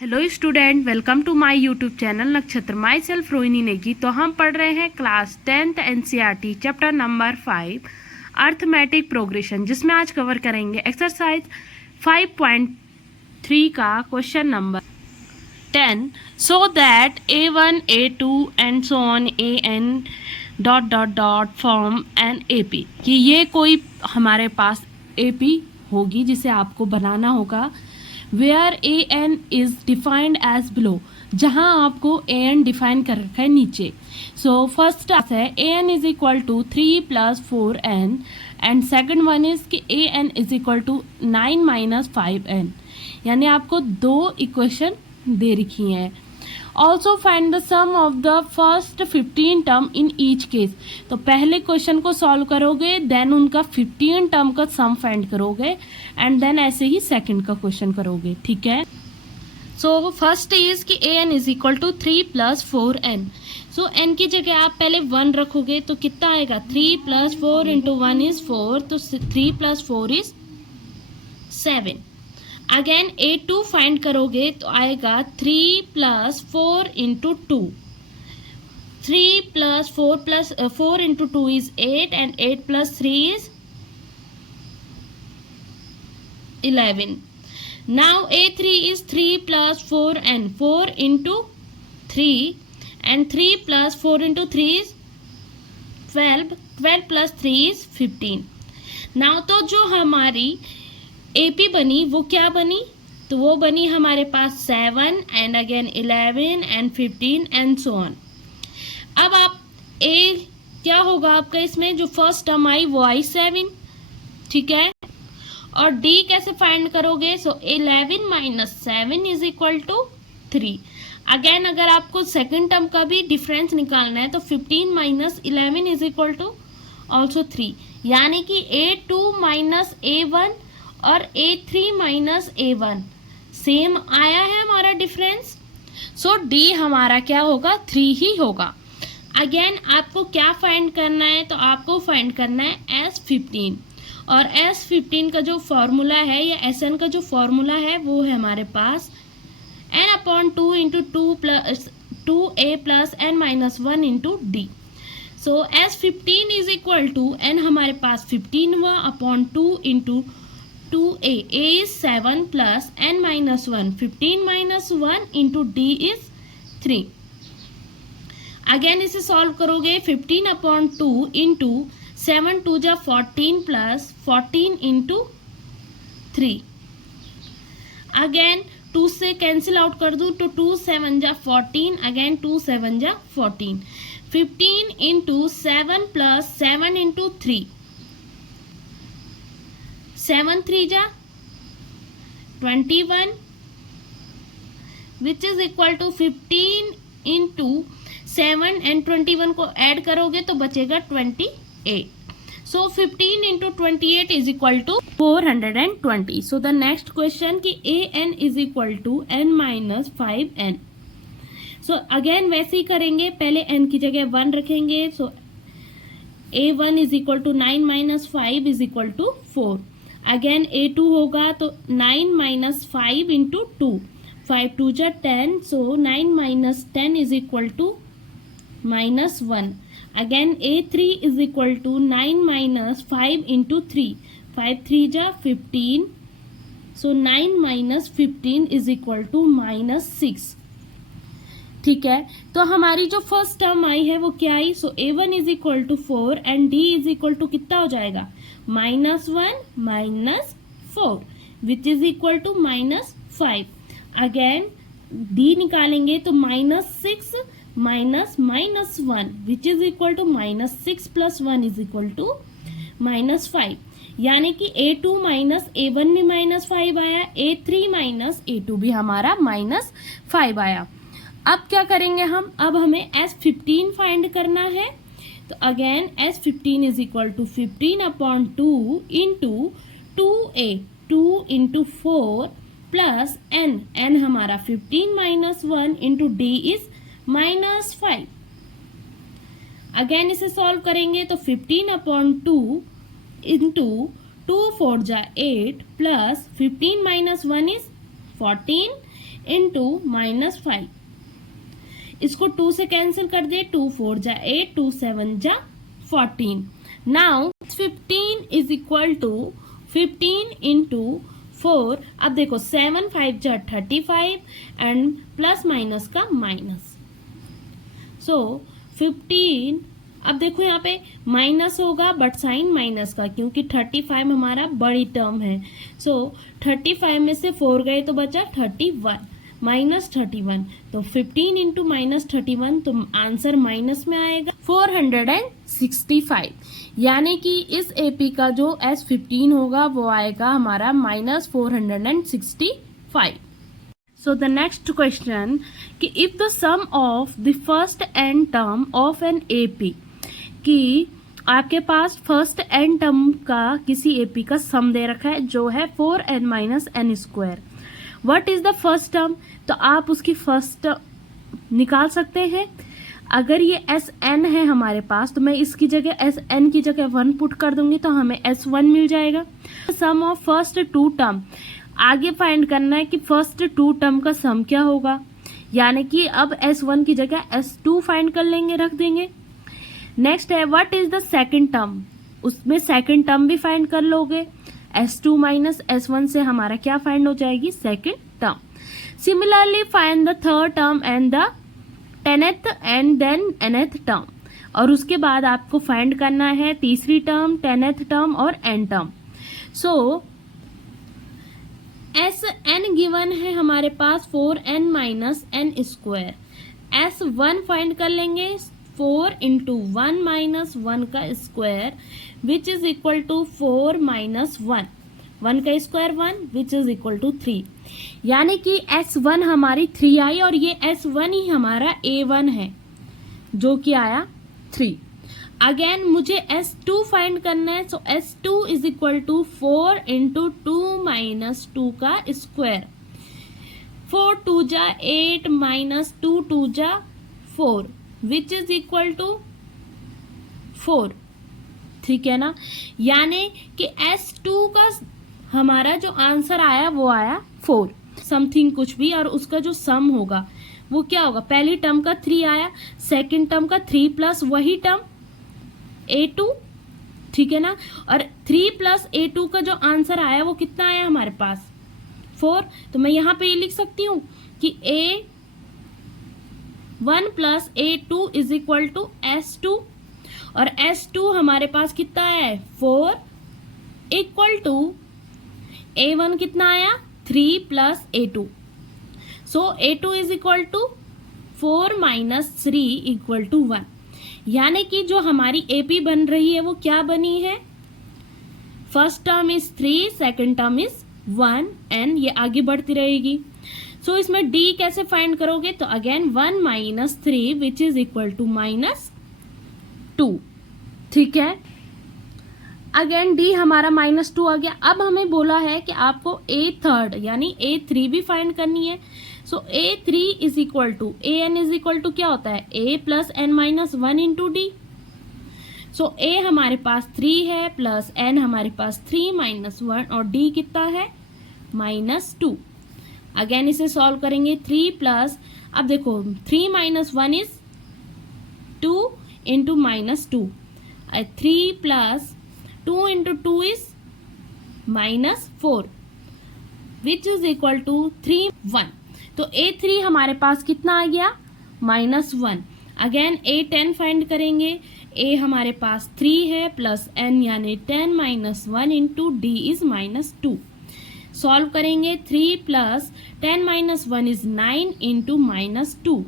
Hello student, welcome to my YouTube channel Nakshatra. Myself Rohini Negi. तो हम पढ़ रहे हैं class 10th NCERT chapter number 5 arithmetic progression, जिसमें आज कवर करेंगे एक्सरसाइज 5.3 का question number 10। So that A1 A2 and so on AN dot dot dot form n AP, कि ये कोई हमारे पास AP होगी जिसे आपको बनाना होगा। Where AN is defined as below, जहां आपको AN डिफाइन कर रखा है नीचे। सो फर्स्ट है AN is equal to 3 + 4n and second one is कि AN is equal to 9 - 5n, यानी आपको दो इक्वेशन दे रखी हैं। Also find the sum of the first 15 term in each case. तो पहले क्वेश्चन को सॉल्व करोगे, देन उनका 15 टर्म का सम फाइंड करोगे, एंड देन ऐसे ही सेकंड का क्वेश्चन करोगे। ठीक है। सो फर्स्ट इज कि AN is equal to 3 + 4n। So n की जगह आप पहले 1 रखोगे तो कितना आएगा? 3 + 4 × 1 इज 4, तो 3 + 4 इज 7। अगेन A2 फाइंड करोगे तो आएगा 3 + 4 × 2। 3 + 4 × 2 is 8 and 8 + 3 is 11. Now A3 is 3 + 4n, 4 × 3, and 3 + 4 × 3 is 12, 12 + 3 is 15. Now तो जो हमारी AP बनी वो क्या बनी? तो वो बनी हमारे पास 7 and again 11 and 15 and so on. अब आप A क्या होगा आपका? इसमें जो फर्स्ट टर्म आई वो आई 7, ठीक है। और D कैसे फाइंड करोगे? सो 11 - 7 इज इक्वल टू 3। अगेन अगर आपको सेकंड टर्म का भी डिफरेंस निकालना है तो 15 - 11 इज इक्वल टू ऑल्सो 3, यानी कि A2 - A1 और A3 - A1 सेम आया है हमारा डिफरेंस। सो D हमारा क्या होगा? 3 ही होगा। अगेन आपको क्या फाइंड करना है? तो आपको फाइंड करना है S15, और S15 का जो फॉर्मूला है या SN का जो फॉर्मूला है वो है हमारे पास n/2 × 2a + n - 1 × D। So S15 is equal to n हमारे पास 15 हुआ upon 2 × 2a, a is 7 + n - 1, 15 - 1 × D is 3। Again इसे सॉल्व करोगे 15/2 × 7 2 जा 14 + 14 × 3। अगेन 2 से कैंसिल आउट कर दूं तो 2 7 जा 14, अगेन 2 7 जा 14, 15 × 7 + 7 × 3, 7 3 जा 21, which is equal to 15 × 7 and 21 को ऐड करोगे तो बचेगा 28। So 15 × 28 is equal to 420। So the next question कि AN is equal to n - 5n। So again वैसे ही करेंगे, पहले n की जगह 1 रखेंगे। So A1 is equal to 9 - 5 is equal to 4। Again A2 होगा तो 9 - 5 × 2, 5 2 जा 10, so 9 - 10 is equal to -1। Again A3 is equal to 9 - 5 × 3, 5 3 जा 15, सो 9 - 15 इज इक्वल टू -6। ठीक है। तो हमारी जो फर्स्ट टर्म आई है वो क्या आई? So A1 is equal to 4 and D is equal to कितना हो जाएगा? -1 - 4, which is equal to -5। Again D निकालेंगे तो -6 - -1, which is equal to -6 + 1 is equal to -5, यानी कि A2 - A1 भी -5 आया, A3 - A2 भी हमारा -5 आया। अब क्या करेंगे हम? अब हमें S15 फाइंड करना है। तो again S15 is equal to 15/2 × 2a, 2 × 4 + n, n हमारा 15 - 1 × D इज -5। अगेन इसे सॉल्व करेंगे तो 15/2 × 2 4 जा 8 + 15 - 1 इज 14, इंटू -5। इसको 2 से कैंसिल कर दे, 2 4 जा 8, 2 7 जा 14। Now 15 is equal to 15 into 4। अब देखो 7 5 जा 35 एंड प्लस माइनस का माइनस, सो 15। अब देखो यहाँ पे माइनस होगा बट साइन माइनस का, क्योंकि 35 हमारा बड़ी टर्म है। सो 35 में से 4 गए तो बचा 31 माइनस 31। तो 15 इंटू माइनस 31, तो आंसर माइनस में आएगा 465। यानी कि इस एपी का जो S15 होगा वो आएगा हमारा -465। So the next question कि if the sum of the first n term of an AP, कि आपके पास फर्स्ट n टर्म का किसी AP का सम दे रखा है जो है 4n minus n square. What is the first term? तो आप उसकी फर्स्ट निकाल सकते हैं। अगर ये Sn है हमारे पास, तो मैं इसकी जगह Sn की जगह 1 पुट कर दूंगी तो हमें S1 मिल जाएगा। सम ऑफ फर्स्ट 2 टर्म आगे फाइंड करना है कि फर्स्ट 2 टर्म का सम क्या होगा, यानी कि अब S1 की जगह S2 फाइंड कर लेंगे, रख देंगे। नेक्स्ट है what is the second term, उसमें सेकंड टर्म भी फाइंड कर लोगे। S2 माइनस S1 से हमारा क्या फाइंड हो जाएगी, second term. Similarly find the third term and the 10th and then nth term, और उसके बाद आपको फाइंड करना है तीसरी टर्म, 10th टर्म और n term. So Sn given है हमारे पास 4n minus n square. S1 find कर लेंगे 4 इंटू 1 माइनस 1 का square which is equal to 4 minus 1, 1 का square 1 which is equal to 3। यानी कि S1 हमारी 3 आई और ये S1 ही हमारा A1 है जो कि आया 3। अगेन मुझे S2 फाइंड करना है, so S2 is equal to 4 into 2 minus 2 का स्क्वायर। 4 2 जा 8 माइनस 2 2 जा 4 विच इज इक्वल टू 4। ठीक है ना, यानी कि S2 का हमारा जो आंसर आया वो आया 4 समथिंग कुछ भी, और उसका जो सम होगा वो क्या होगा, पहली टर्म का 3 आया, सेकंड टर्म का 3 प्लस वही टर्म A2, ठीक है ना, और 3 प्लस A2 का जो आंसर आया वो कितना आया हमारे पास 4। तो मैं यहाँ पे ये लिख सकती हूँ कि A1 plus A2 is equal to S2, और S2 हमारे पास कितना है 4 इक्वल टू A1 कितना आया 3 plus A2। So A2 is equal to 4 minus 3 equal to 1। यानी कि जो हमारी AP बन रही है वो क्या बनी है, first term is 3, second term is 1 and ये आगे बढ़ती रहेगी। सो इसमें D कैसे फाइंड करोगे, तो again 1 minus 3 which is equal to -2। ठीक है, अगेन D हमारा -2 आ गया। अब हमें बोला है कि आपको A3 यानी A3 भी फाइंड करनी है। So A3 is equal to AN is equal to क्या होता है A plus N minus 1 into D। So A हमारे पास 3 है प्लस N हमारे पास 3 माइनस 1 और D कितना है -2। अगेन इसे सॉल्व करेंगे 3 प्लस, अब देखो 3 minus 1 is 2 into -2, 3 plus 2 into 2 is -4 which is equal to 3 1। तो A3 हमारे पास कितना आ गया -1। अगेन A10 फाइंड करेंगे, A हमारे पास 3 है प्लस N यानी 10 minus 1 into D is -2। Solve करेंगे 3 plus 10 minus 1 is 9 into -2,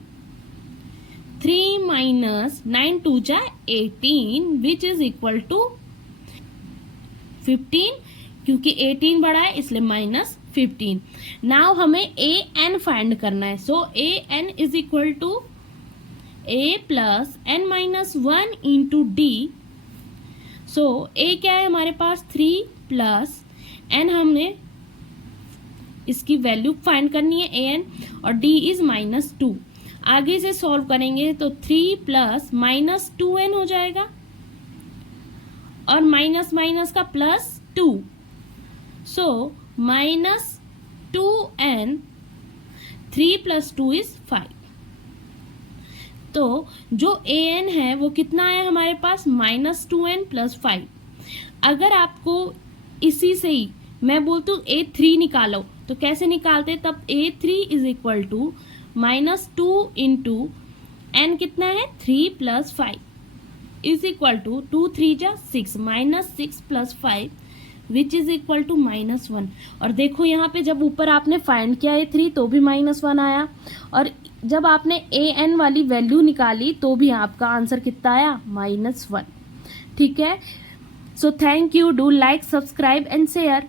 3 minus 9 2 जा 18 विच इज इक्वल टू 15, क्योंकि 18 बड़ा है इसलिए -15। नाउ हमें AN फाइंड करना है। So AN is equal to A plus N minus 1 into D। So A क्या है हमारे पास 3 प्लस N, हमने इसकी वैल्यू फाइंड करनी है AN, और D इज -2। आगे से सॉल्व करेंगे तो 3 प्लस -2N हो जाएगा और माइनस माइनस का +2, सो -2N 3 + 2 = 5। तो जो an है वो कितना आया हमारे पास, -2n + 5। अगर आपको इसी से ही मैं बोलती हूँ a3 निकालो, तो कैसे निकालते, तब a3 = -2 × n कितना है 3 + 5 = 2 3 जा 6, -6 + 5 विच इज इक्वल टू -1। और देखो यहाँ पे जब ऊपर आपने फाइंड किया a3 तो भी -1 आया, और जब आपने an वाली वैल्यू निकाली तो भी आपका आंसर कितना आया, -1। ठीक है, so thank you, do like, subscribe and share.